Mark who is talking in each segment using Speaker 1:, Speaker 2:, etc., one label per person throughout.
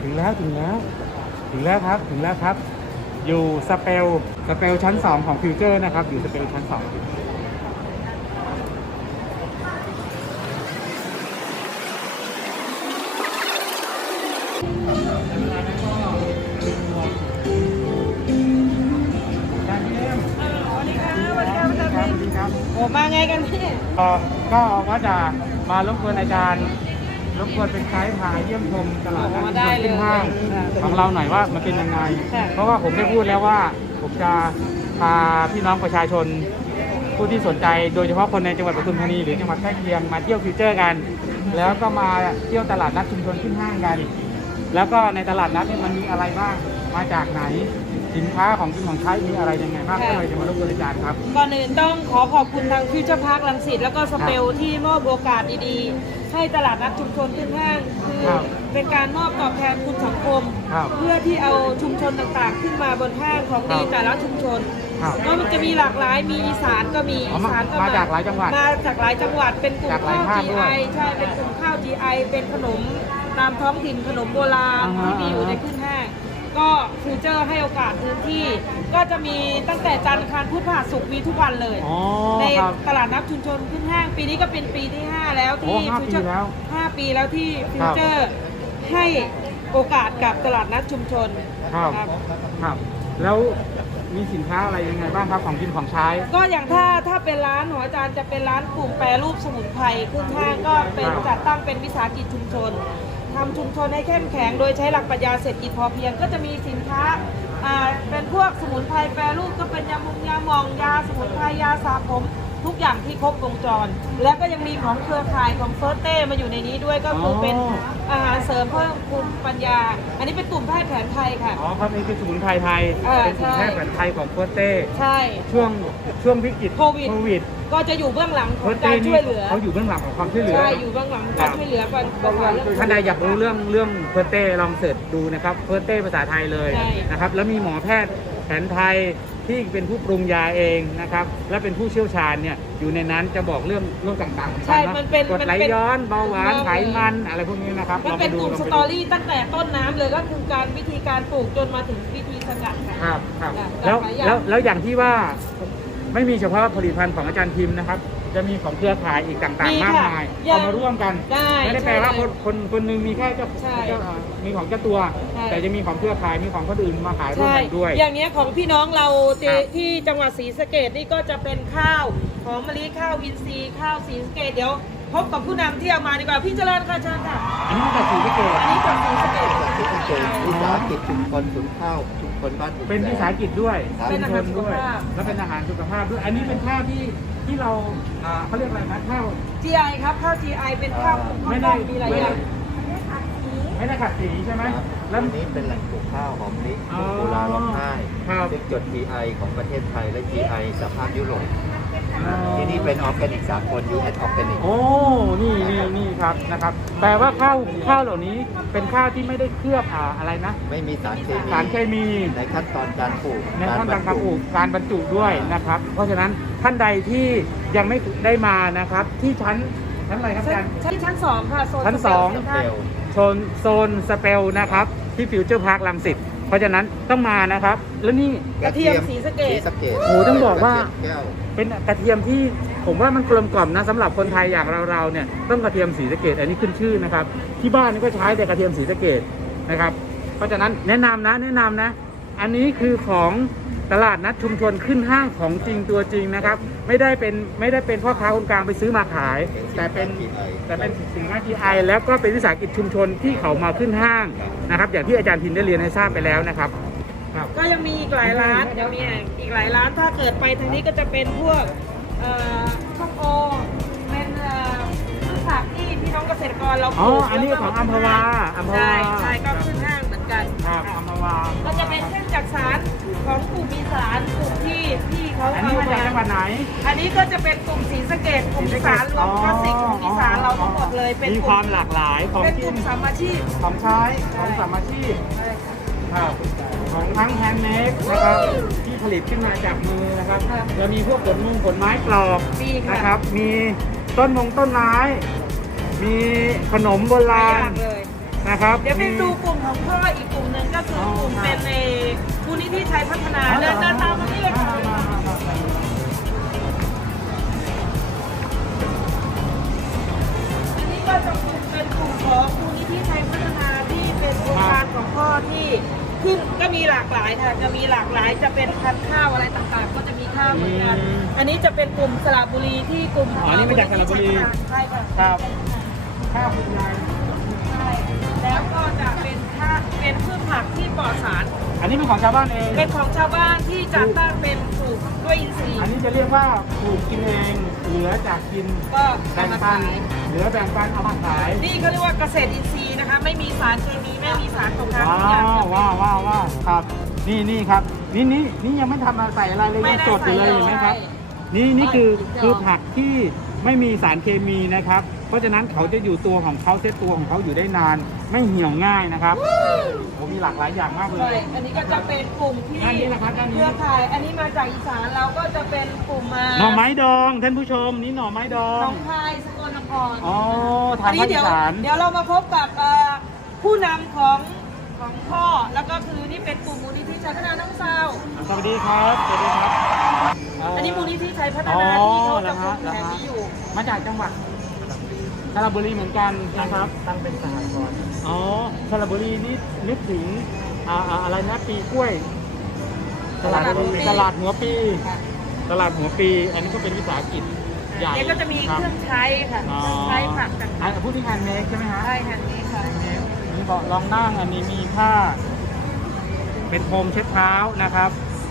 Speaker 1: ถึงแล้วครับอยู่สเปลชั้น2ของฟิวเจอร์นะครับอยู่สเปลชั้น2
Speaker 2: โอ้มาไงกันพี่
Speaker 1: ก็ว่าจะมารบกวนอาจารย์รบกวนเป็นไกด์พาเยี่ยมชมตลาดนัดชุมชนขึ้นห้างของเราหน่อยว่ามันเป็นยังไงเพราะว่าผมได้พูดแล้วว่าผมจะพาพี่น้องประชาชนผู้ที่สนใจโดยเฉพาะคนในจังหวัดปทุมธานีหรือจังหวัดใกล้เคียงมาเที่ยวฟิวเจอร์กันแล้วก็มาเที่ยวตลาดนัดชุมชนขึ้นห้างกันแล้วก็ในตลาดนัดนี่มันมีอะไรบ้างมาจากไหนสินค้าของกินของใช้มีอะไรยังไงบ้างก็เลยจะมารบกวนอาจารย์ครับ
Speaker 2: ก่อนอื่นต้องขอบคุณทางฟิวเจอร์พาร์ครังสิตแล้วก็สเปลที่มอบโอกาสดีๆให้ตลาดนัดชุมชนขึ้นห้างคือเป็นการมอบตอบแทนคุณสังคมเพื่อที่เอาชุมชนต่างๆขึ้นมาบนห้างของดีแต่ละชุมชนก็มันจะมีหลากหลายมีอีสานก็มีอีสานก็
Speaker 1: มาจากหลายจังหวัด
Speaker 2: เป็นกลุ่มข้าว GI ใช่เป็นกลุ่มข้าว GI เป็นขนมตามท้องถิ่นขนมโบราณที่มีอยู่ในขึ้นห้างก็ฟิวเจอร์ให้โอกาสพื้นที่ก็จะมีตั้งแต่จันทร์อังคารพุธพฤหัสศุกร์มีทุกวันเลยในตลาดนัดชุมชนขึ้นห้างปีนี้ก็เป็นปีที่5แล้วที่ฟิวเจอร์5 ปีแล้วที่ฟิวเจอร์ให้โอกาสกับตลาดนัดชุมชน
Speaker 1: ครับแล้วมีสินค้าอะไรยังไงบ้างครับของกินของใช้
Speaker 2: ก็อย่างถ้าเป็นร้านของอาจารย์จะเป็นร้านกลุ่มแปรรูปสมุนไพรขึ้นห้างก็เป็นจัดตั้งเป็นวิสาหกิจชุมชนทำชุมชนให้เข้มแข็งโดยใช้หลักปรัชญาเศรษฐกิจพอเพียงก็จะมีสินค้าเป็นพวกสมุนไพรแปรรูปก็เป็นยามุงยาหม่องยาสมุนไพรยาสระผมทุกอย่างที่ครบวงจรและก็ยังมีของเครือข่ายของเฟิร์สเต้มาอยู่ในนี้ด้วยก็คือเป็นอาหารเสริมเพิ่มภูมิปัญญาอันนี้เป็นกลุ่มแพทย์แผนไทยค่ะ
Speaker 1: ครับนี่คือสมุนไพรไทยเป็นกลุ่มแพทย์แผนไทยของเฟิร์สเต้
Speaker 2: ใช่
Speaker 1: ช่วงวิกฤตโควิด
Speaker 2: ก็จะอยู่เบื้องหลังของการช่วยเหลือ
Speaker 1: เขาอยู่เบื้องหลังของความช่วยเหลือ
Speaker 2: ใช่อยู่เบื้องหลังการช่วยเหลือ
Speaker 1: ท่านใดอยากรู้เรื่องเฟิร์สเต้ลองเสิร์ชดูนะครับเฟิร์สเต้ภาษาไทยเลยนะครับแล้วมีหมอแพทย์แผนไทยที่เป็นผู้ปรุงยาเองนะครับและเป็นผู้เชี่ยวชาญเนี่ยอยู่ในนั้นจะบอกเรื่องต่างๆ
Speaker 2: ใช่มันเป็น
Speaker 1: กรดไหลย้อนเบาหวานไขมันอะไรพวกนี้นะครับ
Speaker 2: มันเป็นกลุ่มสตอรี่ตั้งแต่ต้นน้ำเลยก็คือการวิธีการปลูกจนมาถึงวิธีสกัด
Speaker 1: ครับแล้วอย่างที่ว่าไม่มีเฉพาะผลิตภัณฑ์ของอาจารย์พิมพ์นะครับจะมีของเครือข่ายอีกต่างๆมากมายเอามาร่วมกันไม่ได้แปลว่าคนนึงมีแค่มีของเจ้าตัวแต่จะมีของเครือข่ายมีของคนอื่นมาขายร่วมกันด้วย
Speaker 2: อย่างนี้ของพี่น้องเราที่จังหวัดศรีสะเกษนี่ก็จะเป็นข้าวหอมมะลิข้าวอินทรีย์ข้าวศรีสะเกษเดี๋ยวพบกับผู้นำที่เอามาดีกว่าพี่เจริญค่ะเชิญค่ะ
Speaker 1: อันนี้จากศรีสะเกษ
Speaker 2: อันนี้จากศรีสะเกษ
Speaker 3: วิสาหกิจชุมชนศูนย์ข้าวชุมชนบ้าน
Speaker 1: เป็นวิสาหกิจด้วย
Speaker 2: เป็นอาหารสุขภาพ
Speaker 1: และเป็นอาหารสุขภาพด้วยอันนี้เป็นข้าวที่เราเขาเรียกอะไรนะข้าว
Speaker 2: GI ครับข้าว GI เป็นข้าว
Speaker 1: ไม่ได้มีอะไรอย่างไม่ได้ขัดสีใช่ไหม
Speaker 3: แล้วนี้เป็นแหล่งปลูกข้าวหอมมะลิโบราณร้องไห้ซึ่งจด GI ของประเทศไทยและ GI สหภาพยุโรปที่นี่เป็นออร์แกนิกสากล US ออร์แกนิก
Speaker 1: โอ้นี่ครับนะครับแปลว่าข้าวเหล่านี้เป็นข้าวที่ไม่ได้เคลือบอะไรนะ
Speaker 3: ไม่มีสารเคมีในขั้นตอนการปลูก
Speaker 1: การบรรจุด้วยนะครับเพราะฉะนั้นท่านใดที่ยังไม่ได้มานะครับที่ชั้นอะไรครับอาจารย์
Speaker 2: ชั้น2ค่ะ
Speaker 1: ชั้น2โซนสเปลนะครับที่ฟิวเจอร์พาร์ครังสิตเพราะฉะนั้นต้องมานะครับแล้วนี่
Speaker 2: กระเทียมศรีสะเกษ
Speaker 1: โอ้ต้องบอกว่าเป็นกระเทียมที่ผมว่ามันกลมกล่อมนะสำหรับคนไทยอย่างเราเนี่ยต้องกระเทียมศรีสะเกษอันนี้ขึ้นชื่อนะครับที่บ้านนี่ก็ใช้แต่กระเทียมศรีสะเกษนะครับเพราะฉะนั้นแนะนำนะอันนี้คือของตลาดนัดชุมชนขึ้นห้างของจริงตัวจริงนะครับไม่ได้เป็นพ่อค้าคนกลางไปซื้อมาขายแต่เป็นสินค้า GI แล้วก็เป็นวิสาหกิจชุมชนที่เขามาขึ้นห้างนะครับอย่างที่อาจารย์พินได้เรียนให้ทราบไปแล้วนะครับ
Speaker 2: ก็ยังมีอีกหลายร้านถ้าเกิดไปทางนี้ก็จะเป็นพวกข้าวโอเป็นผักที่พี่น้องเกษตรกรเราปลูก
Speaker 1: อันนี้ของอัมพวา
Speaker 2: ใช่ก็ขึ้นห้างเหมือนกัน
Speaker 1: ครับอัมพวา
Speaker 2: ก็จะเป็นเส้นจักสารของกลุ่มอีสานกลุ่มที่เขา
Speaker 1: อันนี้มาจากจังหวัดไหน
Speaker 2: อันนี้ก็จะเป็นกลุ่มศรีสะเกษกลุ่มอีสานรวมคลาสสิกของอีสานเราทั้งหมดเลย
Speaker 1: มีความหลากหลายของ
Speaker 2: เป็นกลุ่มสามัคคี
Speaker 1: ของใช้ของสามัคคีของทั้งแฮนด์เมดนะครับที่ผลิตขึ้นมาจากมือนะครับจะมีพวกผลไม้กรอบนะครับมีต้นไม้มีขนมโบราณนะครับ
Speaker 2: เดี๋ยวไปดูกลุ่มของพ่ออีกกลุ่มหนึ่งก็คือกลุ่มเป็นในมูลนิธิชัยพัฒนาเดินตามมาที่เลยค่ะอันนี้ก็จะเป็นกลุ่มของมูลนิธิชัยพัฒนาที่เป็นโครงการของพ่อที่ขึ้นก็มีหลากหลายค่ะจะมีหลากหลายจะเป็นพันธุ์ข้าวอะไรต่างๆ ก็จะมีข้าวเหมือนกันอันนี้จะเป็นกลุ่มสระบุรีที่กลุ่ม
Speaker 1: อันนี้มาจากสระบุรี
Speaker 2: ใช่ค่ะ
Speaker 1: ครับข้าวคุณยาย
Speaker 2: ใช่แล้วก็จะเป็นพืชผักที่ปลอดสาร
Speaker 1: อันนี้เป็นของชาวบ้านเอง
Speaker 2: เป็นของชาวบ้านที่จัดตั้งเป็นปลูกด้วยอินทรีย์
Speaker 1: อันนี้จะเรียกว่าปลูกกินเองเหลือจากกิน
Speaker 2: ก็
Speaker 1: แบ่ง
Speaker 2: มา
Speaker 1: ปั
Speaker 2: ขาน ย
Speaker 1: เหลือแบ่งปันเอามาขาย
Speaker 2: นี่เขาเรียกว่าเกษตรอินทรีย์นะคะ ไม่มีสารเคมีไม่มีสารตกค้าง
Speaker 1: ว้า
Speaker 2: ทุกอย่าง
Speaker 1: วว้าวครับ นี่ครับนี่ยังไม่ทำอะไรใส่อะไรเลยยังสดอยู่เลยเห็นไหมครับ นี่คือผักที่ไม่มีสารเคมีนะครับ เพราะฉะนั้นเขาจะอยู่ตัวของเขาเซตตัวของเขาอยู่ได้นาน ไม่เหี่ยวง่ายนะครับผมมีหลากหลายอย่างมากเล
Speaker 2: ใช่
Speaker 1: ย
Speaker 2: อันนี้ก็จะเป็นกลุ่มที่
Speaker 1: ด้านนี้นะครับด้านนี้
Speaker 2: เครือข่ายอันนี้มาจากอีสานเราก็จะเป็นกลุ่มมา
Speaker 1: หน่อไม้ดองท่านผู้ชมนี่หน่อไม้ดอ
Speaker 2: หน
Speaker 1: ง
Speaker 2: องคายสกลนคร
Speaker 1: อ๋อทางภาคอีสาน
Speaker 2: เดี๋ยวเรามาพบกับผู้นำของพ่อแล้วก็คือนี่เป็นกลุ่มมูลนิธิชัยพัฒนาน้องสาว
Speaker 1: สวัสดีครับสวัสดีครับ
Speaker 2: อันนี้มูลนิธิชัยพัฒนาที่เขาจะคุมแผนที่อยู่
Speaker 1: มาจากจังหวัดสระบุรีเหมือนกันนะครับตั้งเป็นสหกรณ์อ๋อสระบุรีนี่นึกถึงอะไรนะปีกล้วยตลาดหัวปีตลาดหัวปี อันนี้ก็เป็นวิสาหกิจใหญ่
Speaker 2: เดี๋ยวก็จะมีเครื่องใช้ค่ะเครื่องใช้ผักต่าง
Speaker 1: ๆผู้ที่แฮนด์เมดใช่ไหมฮะ
Speaker 2: ๆใช่ค่ะนี้ค่ะ
Speaker 1: มีเบาะรองนั่งอันนี้มีผ้าเป็นพรมเช็ดเท้านะครับ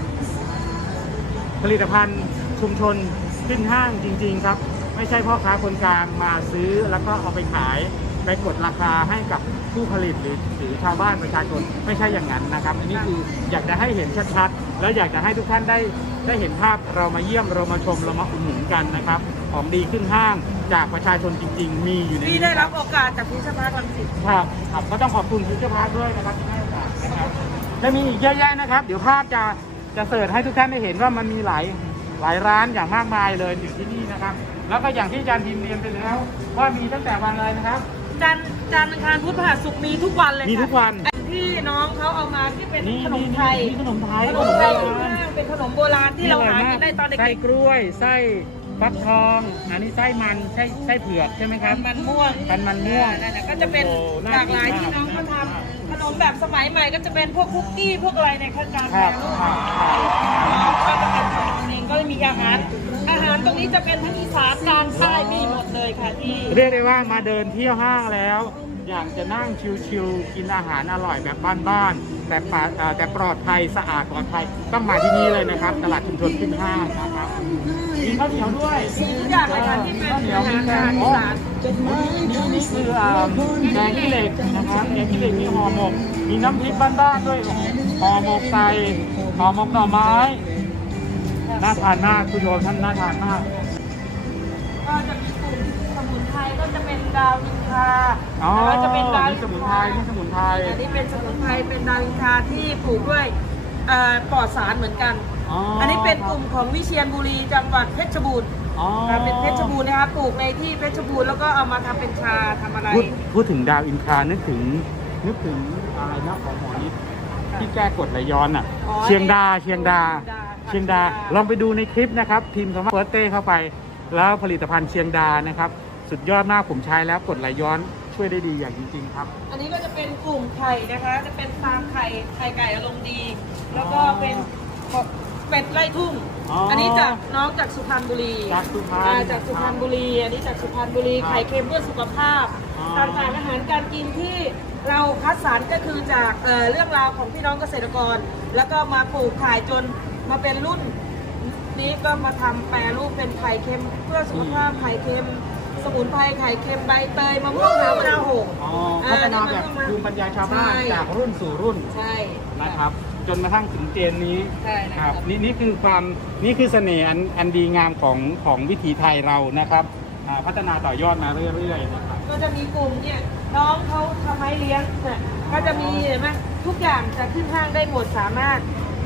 Speaker 1: ผลิตภัณฑ์ชุมชนขึ้นห้างจริงๆครับ ไม่ใช่พ่อค้าคนกลางมาซื้อแล้วก็เอาไปขายไปกดราคาให้กับผู้ผลิตหรือชาวบ้านประชาชนไม่ใช่อย่างนั้นนะครับ อันนี้คืออยากจะให้เห็นชัดๆแล้วอยากจะให้ทุกท่านได้เห็นภาพเรามาเยี่ยมเรามาชมเรามาอุดหนุนกันนะครับ ของดีขึ้นห้างจากประชาชนจริง ๆ มีอยู่ใน
Speaker 2: ที่
Speaker 1: นี้
Speaker 2: ได้รับโอกาสจากพิพิธภัณฑ์รังสิต
Speaker 1: ครับก็ต้องขอบคุณพิพิธภัณฑ์ด้วยนะครับที่ให้โอกาสนะครับและมีอีกเยอะแยะนะครับ เดี๋ยวภาพจะเสิร์ชให้ทุกท่านได้เห็นว่ามันมีหลายร้านอย่างมากมายเลยอยู่ที่นี่นะครับ แล้วก็อย่างที่อาจารย์พิมพ์เรียนไปแล้วว่ามีตั้งแต่วันอะไรนะครับ
Speaker 2: จันทร์อังคารพุธพฤหัสศุกร์มีทุกวันเลยค่ะ
Speaker 1: มีทุกวัน
Speaker 2: อันที่น้องเขาเอามาที่เป็นขนมไทย
Speaker 1: นี่ขนมไทย
Speaker 2: ขนมไทยที่ห้างเป็นขนมโบราณที่เราหากินได้ตอนเด็
Speaker 1: ไส้
Speaker 2: ก
Speaker 1: กล้วยไส้ฟักทองอันนี้ไส้มันไส้เผือกใช่ไหมครับ
Speaker 2: ๆมันม่วง
Speaker 1: มันม่วง
Speaker 2: นั่นแหละก็จะเป็น
Speaker 1: โอ้น่า
Speaker 2: หลากหลาย
Speaker 1: กินมาก
Speaker 2: ที่น้องเขาทำขนมแบบสมัยใหม่ก็จะเป็นพวกคุกกี้พวกอะไรในขั้นการ
Speaker 1: ค
Speaker 2: แปร
Speaker 1: รับ
Speaker 2: รูป
Speaker 1: ครับ
Speaker 2: ก็จะเป็นของเองก็มีอาหารตรงนี้จะเป็นทั้งอีสานกลางใต้มีหมดเลยค่ะที่
Speaker 1: เรียกได้ว่ามาเดินเที่ยวห้างแล้ว อยากจะนั่งชิลๆกินอาหารอร่อยแบบบ้านๆแต่ปลอดภัยสะอาดปลอดภัยต้องมาที่นี่เลยนะครับ ตลาดชุมชนขึ้นห้างนะครับมีข้าวเหนียวด้วย
Speaker 2: ทุกอย่างเลยค่ะที่เป็นอาหารทางอีสาน
Speaker 1: นี่คือแกงขี้เหล็กนะครับแกงขี้เหล็กมีห่อหมกมีน้ำพริกบ้านๆด้วยห่อหมกไก่ห่อหมกหน่อไม้น่าทานมากคุณผู้ชมท่านน่าทานมาก
Speaker 2: ก็จะมีกลุ่มสมุนไพรก็จะเป็นดาวอินทรา
Speaker 1: อ๋อ
Speaker 2: แล้วจะเป็นดาว
Speaker 1: นี่สมุนไพรนี่สมุนไพร
Speaker 2: อันนี้เป็นสมุนไพรเป็นดาวอินทราที่ปลูกด้วยปลอดสารเหมือนกัน อันนี้เป็นกลุ่มของวิเชียรบุรีจังหวัดเพชรบูรณ์
Speaker 1: อ๋อ
Speaker 2: เป็นเพชรบูรณ์นะคะปลูกในที่เพชรบูรณ์แล้วก็เอามาทำเป็นชาทำอะไร
Speaker 1: พูดถึงดาวอินทรานึกถึงอะไรนะของหมอนิดที่แก้กดไหลย้อนอ่ะ
Speaker 2: อ๋อ
Speaker 1: เชียงดา
Speaker 2: ค่ะ
Speaker 1: ลองไปดูในคลิปนะครับพิมพ์คำว่าเฟิร์สเต้เข้าไป แล้วผลิตภัณฑ์เชียงดานะครับ สุดยอดมากผมใช้แล้วกดไหลย้อนช่วยได้ดีอย่างจริงๆครับ
Speaker 2: อันนี้ก็จะเป็นกลุ่มไข่นะคะ จะเป็นฟาร์มไข่ไก่อารมณ์ดี แล้วก็เป็นเป็ดไล่ทุ่ง อันนี้จากน้องจากสุพรรณบุรี
Speaker 1: จากสุพรรณ
Speaker 2: จากสุพรรณบุรี อันนี้จากสุพรรณบุรีไข่เค็มเพื่อสุขภาพ
Speaker 1: อ๋อ
Speaker 2: ต่างๆอาหารการกินที่เราคัดสรรก็คือจากเรื่องราวของพี่น้องเกษตรกร แล้วก็มาปลูกขายจนมาเป็นรุ่นนี้ก็มาทำแปรรูปเป็นไข่เค็มเพื่อสุขภาพไข่เค็มสมุนไพรไข่เค็มใบเตยมะม่วงหาวมะนาวโหก
Speaker 1: พัฒนาแบบภูมิปัญญาชาวบ้าน
Speaker 2: ใช่
Speaker 1: จากรุ่นสู่รุ่น
Speaker 2: ใช่
Speaker 1: นะครับ จนกระทั่งถึงเจนนี้
Speaker 2: ใช่นะ
Speaker 1: ค
Speaker 2: ค
Speaker 1: รั
Speaker 2: รั
Speaker 1: บบ นี่คือเสน่ห์อันดีงามของวิถีไทยเรานะครับพัฒนาต่อยอดมาเรื่อยๆนะครับ
Speaker 2: ก็จะมีกลุ่มเนี่ยน้องเขาทำไม้เลี้ยงเนี่ยก็จะมีเห็นไหมทุกอย่างจะขึ้นห้างได้หมดสามารถ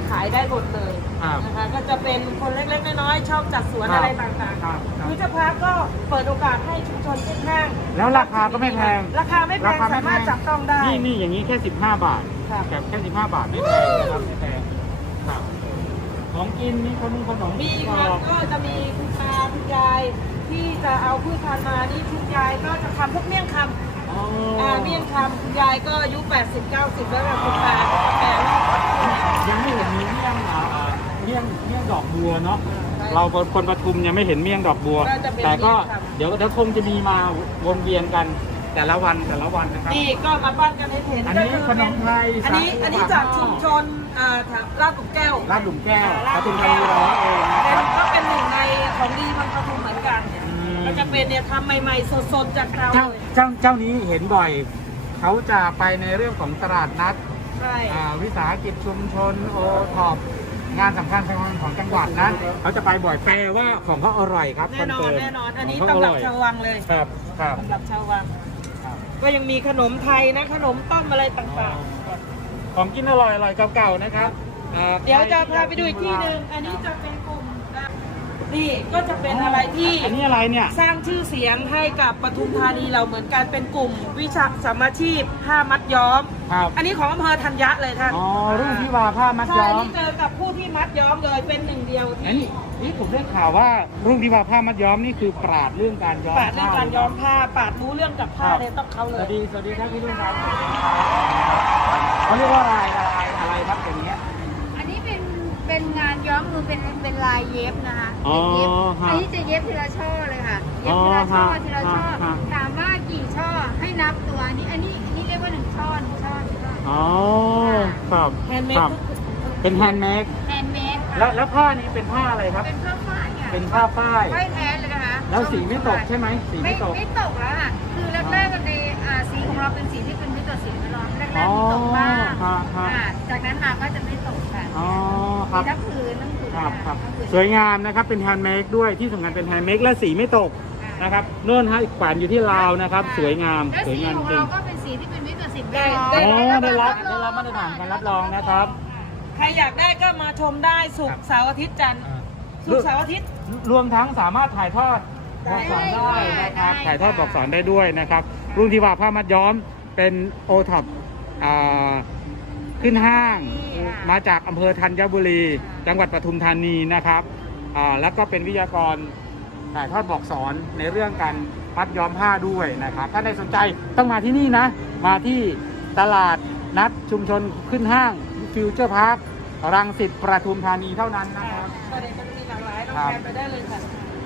Speaker 2: ขายได้หมดเลย
Speaker 1: ครับ
Speaker 2: นะคะก็จะเป็นคนเล็กๆน้อยๆชอบจัดสวน
Speaker 1: ครับ
Speaker 2: อะไรต่าง
Speaker 1: ครับ
Speaker 2: ๆฟิวเจอร์พาร์คก็เปิดโอกาสให้ชุมชนขึ้นห้าง
Speaker 1: แล้วราคาก็ไม่แพง
Speaker 2: ราคาไม่แพงสามารถจับต้องได้
Speaker 1: นี่อย่างนี้แค่15 บาท
Speaker 2: ครับ
Speaker 1: แบบแค่15 บาทไม่แพงนะครับไม่แพงครับของกินมีขนม
Speaker 2: มีครับก็จะมีคุณตาคุณยายที่จะเอาพืชพันธุ์มานี่คุณยายก็จะทำพวกเมี่ยงคำ
Speaker 1: อ๋อ
Speaker 2: เมี่ยงคำคุณยายก็อายุ80-90แล้วแบบคุณตาก็แปลรูป
Speaker 1: ยังไม่เห็นมีเมี่ยงดอกบัวเนาะเราคนปทุมยังไม่เห็นเมี่ยงดอกบัว แต่ก็เดี๋ยวคงจะมีมาวนเวียนกันแต่ละวันนะครับ
Speaker 2: นี่ก็มาปั้นกันให้เห็น
Speaker 1: อันนี้
Speaker 2: ก็คือ
Speaker 1: ขนมไทย
Speaker 2: อันนี้จากชุมชนลาดหลุมแก้ว
Speaker 1: ลาดหลุมแก้วปทุมธานีเราเองนะครับ
Speaker 2: ก็เป็นหนึ่งในของดีเมืองปทุมเหมือนกัน
Speaker 1: ม
Speaker 2: ก็จะเป็นเนี่ยทำใหม่ๆสดๆจากเรา
Speaker 1: เจ้านี้เห็นบ่อย เขาจะไปในเรื่องของตลาดนัด
Speaker 2: ใช่
Speaker 1: วิสาหกิจชุมชนโอท็อปงานสำคัญของจังหวัดนะเขาจะไปบ่อยแปลว่าของเขาอร่อยครับ
Speaker 2: แน่นอน
Speaker 1: คเฟิร์ม
Speaker 2: แน่นอน อันนี้
Speaker 1: ของเขา
Speaker 2: ตำรับ
Speaker 1: ร่ย
Speaker 2: ชาววังเลย
Speaker 1: ครับครับ
Speaker 2: ตำรับชาววัง ก็ยังมีขนมไทยนะขนมต้มอะไรต่าง
Speaker 1: ของกินอร่อยเก่าๆนะครับ
Speaker 2: ๆ เดี๋ยวจะพาไปดูอีกที่หนึ่งอันนี้จะเป็นกลุ่มนี่ก็จะเป็นอะไรที่
Speaker 1: อันนี้อะไรเนี่ย
Speaker 2: สร้างชื่อเสียงให้กับปทุมธานีเราเหมือนกันเป็นกลุ่มวิชาสามัคชีพผ้ามัดย้อม
Speaker 1: ครับ
Speaker 2: อันนี้ของอำเภอธัญญะเลยท่าน
Speaker 1: อ๋อรุ่งที่วาผ้ามัด
Speaker 2: ใช่
Speaker 1: ย้อม
Speaker 2: นี่เจอกับผู้ที่มัดย้อมเลยเป็นหนึ่งเดียว
Speaker 1: อัน
Speaker 2: ที่
Speaker 1: นี่ผมได้ข่าวว่ารุ่งที่วาผ้ามัดย้อมนี่คือปราดเรื่องการย้อม
Speaker 2: ปาดเรื่องการย้อมผ้าปาดรู้เรื่องกับผ้าเนี่ยต้องเขา
Speaker 1: ส
Speaker 2: เล
Speaker 1: วั
Speaker 2: ย
Speaker 1: สดีครับพี่รุ่งครับเขาเรียกว่าอะไรครับอย่างเงี้ย
Speaker 4: อันนี้เป็นงานย้อมมือเป็นลายเย็บนะคะ
Speaker 1: อ๋อ
Speaker 4: เป็นเย็บ
Speaker 1: ฮะ
Speaker 4: อันนี้จะเย็บทีละช่อเลยค่ะ เย็บทีละช่อ
Speaker 1: อ๋อฮะ
Speaker 4: ทีละช่อ
Speaker 1: ฮะ
Speaker 4: ถามว่ากี่ช่อให้นับตัวอันนี้เรียกว่า1 ช่อ1 ช่อ1 ช่อ
Speaker 1: อ๋อครับ
Speaker 2: แฮนด์เม
Speaker 1: ค
Speaker 2: ด
Speaker 1: รับเป็นแฮนด์เมด
Speaker 4: แฮนด์เมดค่ะ
Speaker 1: แล้วผ้านี้เป็นผ้าอะไรครับ
Speaker 4: เป็นผ้าฝ้ายค่ะ
Speaker 1: เป็นผ้าฝ้าย
Speaker 4: ฝ้ายแท้เลยนะคะ
Speaker 1: แล้วสีไม่ตกใช่ไหมสี
Speaker 4: ไม่
Speaker 1: ไม่ตก
Speaker 4: ไม่ตกแล้วค่ะ คือแรกๆกันในสีของเราเป็นสีที่เป็นมิตรต่อสิ่งแวดล้อมแรกๆมันตกบ้าง
Speaker 1: อ๋อฮะ
Speaker 4: จากนั้นมาก็จะไม่ตกค่ะ
Speaker 1: อ๋อค
Speaker 4: มี
Speaker 1: รับ
Speaker 4: ทั้งผืนทั้งผืน
Speaker 1: ครับ
Speaker 4: ะ
Speaker 1: ครับ
Speaker 4: ทั้งผืน
Speaker 1: สวยงามนะครับเป็นแฮนด์เมดด้วยที่สำคัญเป็นแฮนด์เมดและสีไม่ตกนะครับโน่นฮะแขวนอยู่ที่ราวนะครับ สวยงาม
Speaker 4: และ
Speaker 1: สวย
Speaker 4: สี
Speaker 1: งาม
Speaker 4: ของ
Speaker 1: จริง
Speaker 4: เราก็เป็นสีที่เป็นมิตรต่อสิ่งแวดล้อม
Speaker 1: อ๋อได้รับมาตรฐานการรับรองนะครับ
Speaker 2: ใครอยากได้ก็มาชมได้ศุกร์เสาร์อาทิตย์จันทร์ศุกร์เสาร์อาทิตย์
Speaker 1: รวมทั้งสามารถถ่ายทอดบอกสอนได้นะครับ
Speaker 4: ได้
Speaker 1: ถ่ายทอดบอกสอนได้ด้วยนะครับรุ่งที่ว่าผ้ามัดย้อมเป็นโอท็อปขึ้นห้างมาจากอำเภอธัญบุรี จังหวัดปทุมธานีนะครับแล้วก็เป็นวิทยากรถ่ายทอดบอกสอนในเรื่องการมัดย้อมผ้าด้วยนะครับถ้าใครสนใจต้องมาที่นี่นะ มาที่ตลาดนัดชุมชนขึ้นห้างฟิวเจอร์พาร์ครังสิตปทุมธานีเท่านั้นนะครับ
Speaker 2: ประเด็นมันมีหลากหลายน้อง
Speaker 1: ครับ
Speaker 2: แทนไปได้เลยค่ะ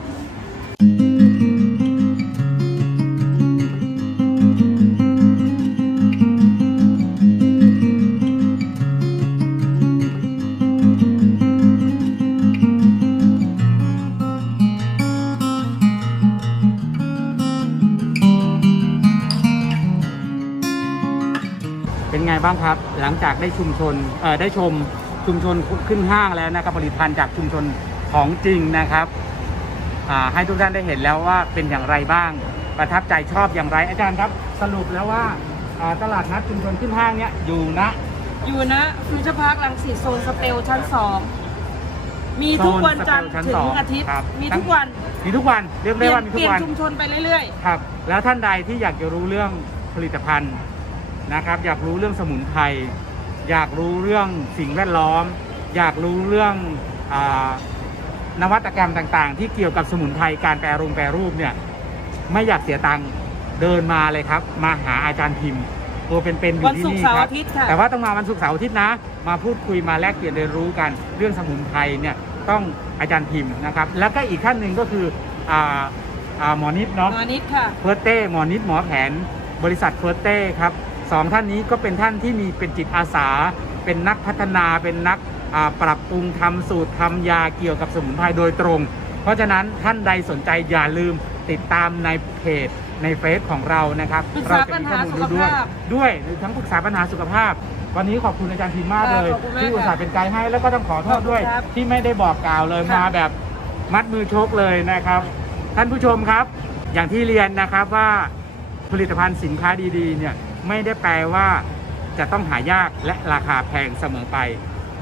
Speaker 1: เป็นไงบ้างครับ หลังจากได้ได้ชมชุมชนขึ้นห้างแล้วนะครับผลิตภัณฑ์จากชุมชนของจริงนะครับให้ทุกท่านได้เห็นแล้วว่าเป็นอย่างไรบ้าง ประทับใจชอบอย่างไรอาจารย์ครับ สรุปแล้วว่าตลาดนัดชุมชนขึ้นห้างเนี่ยอยู่นะ
Speaker 2: อยู่นะฟิวเจอร์พาร์ครังสิตโซนสเตลชั้น 2 มีทุกวันจันทร์
Speaker 1: โซนสเตลชั้น
Speaker 2: ถึ
Speaker 1: ส
Speaker 2: ง
Speaker 1: อง
Speaker 2: อาทิตย์
Speaker 1: ครับ
Speaker 2: มีทุกวัน
Speaker 1: มีทุกวันเรียกได้ว่ามี
Speaker 2: เป
Speaker 1: ทุ
Speaker 2: ลี่
Speaker 1: ก
Speaker 2: ยน
Speaker 1: วัน
Speaker 2: ชุมชนไปเรื่อย
Speaker 1: ครับแล้วท่านใดที่อยากจะรู้เรื่องผลิตภัณฑ์นะครับ อยากรู้เรื่องสมุนไพรอยากรู้เรื่องสิ่งแวดล้อม อยากรู้เรื่องนวัตกรรมต่างๆ ที่เกี่ยวกับสมุนไพรการแปรรูปเนี่ยไม่อยากเสียตังค์เดินมาเลยครับ มาหาอาจารย์พิมพ์ตัวเป็นๆอ
Speaker 2: ๆ วัน
Speaker 1: ยู่ที่
Speaker 2: ศุกร์
Speaker 1: นี่
Speaker 2: เสาร์
Speaker 1: ครับ
Speaker 2: อาทิตย์ค่ะ
Speaker 1: แต่ว่าต้องมาวันศุกร์เสาร์อาทิตย์นะ มาพูดคุยมาแลกเปลี่ยนเรียนรู้กันเรื่องสมุนไพรเนี่ยต้องอาจารย์พิมพ์นะครับแล้วก็อีกท่านหนึ่งก็คือหมอนิดเนาะ
Speaker 2: หมอนิดค่ะ
Speaker 1: เฟิร์สเต้หมอนิดหมอแผนบริษัทเฟิร์สเต้ครับสองท่านนี้ก็เป็นท่านที่มีเป็นจิตอาสา เป็นนักพัฒนาเป็นนักปรับปรุงทำสูตรทำยาเกี่ยวกับสมุนไพรโดยตรง เพราะฉะนั้นท่านใดสนใจอย่าลืมติดตามในเพจในเฟซของเรานะครับ
Speaker 2: ปรึกษาปัญหาสุขภาพ
Speaker 1: ด้วยหรือทั้งปรึกษาปัญหาสุขภาพ วันนี้ขอบคุณอาจารย์พิมพ์มากเลย
Speaker 2: ขอบคุณมาก
Speaker 1: ที่อุตส่าห์เป็นไกด์ให้แล้วก็ต้องขอโทษด้วย
Speaker 2: ขอบคุณครับ
Speaker 1: ที่ไม่ได้บอกกล่าวเลย
Speaker 2: ครับ
Speaker 1: มาแบบมัดมือชกเลยนะครับ ท่านผู้ชมครับ อย่างที่เรียนนะครับว่าผลิตภัณฑ์สินค้าดีๆเนี่ยไม่ได้แปลว่าจะต้องหายากและราคาแพงเสมอไป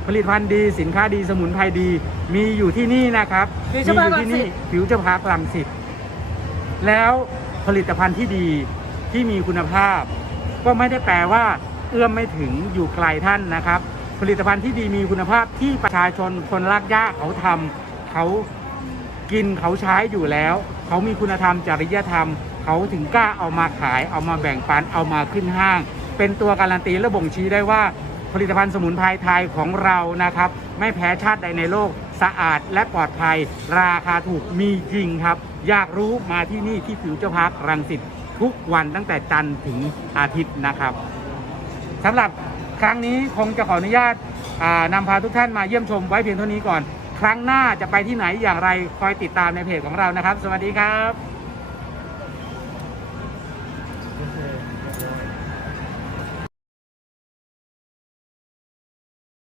Speaker 1: ผลิตภัณฑ์ดีสินค้าดีสมุนไพรดีมีอยู่ที่นี่นะครับ
Speaker 2: ฟิว
Speaker 1: มี
Speaker 2: เจอร์พาร์ค
Speaker 1: อยู่ที่นี่
Speaker 2: รังสิต
Speaker 1: ฟิวเจอร์พาร์ครังสิตแล้วผลิตภัณฑ์ที่ดีที่มีคุณภาพ ก็ไม่ได้แปลว่าเอื้อมไม่ถึงอยู่ไกลท่านนะครับ ผลิตภัณฑ์ที่ดีมีคุณภาพที่ประชาชนคนรากหญ้าเขาทำเขากินเขาใช้อยู่แล้ว เขามีคุณธรรมจริยธรรม เขาถึงกล้าเอามาขายเอามาแบ่งปันเอามาขึ้นห้าง เป็นตัวการันตีและบ่งชี้ได้ว่าผลิตภัณฑ์สมุนไพรไทยของเรานะครับไม่แพ้ชาติใดในโลกสะอาดและปลอดภัยราคาถูกมีจริงครับ อยากรู้มาที่นี่ที่ฟิวเจอร์พาร์ครังสิตทุกวันตั้งแต่จันทร์ถึงอาทิตย์นะครับสำหรับครั้งนี้คงจะขออนุญาตนำพาทุกท่านมาเยี่ยมชมไว้เพียงเท่านี้ก่อน ครั้งหน้าจะไปที่ไหนอย่างไรคอยติดตามในเพจของเรานะครับ สวัสดีครับ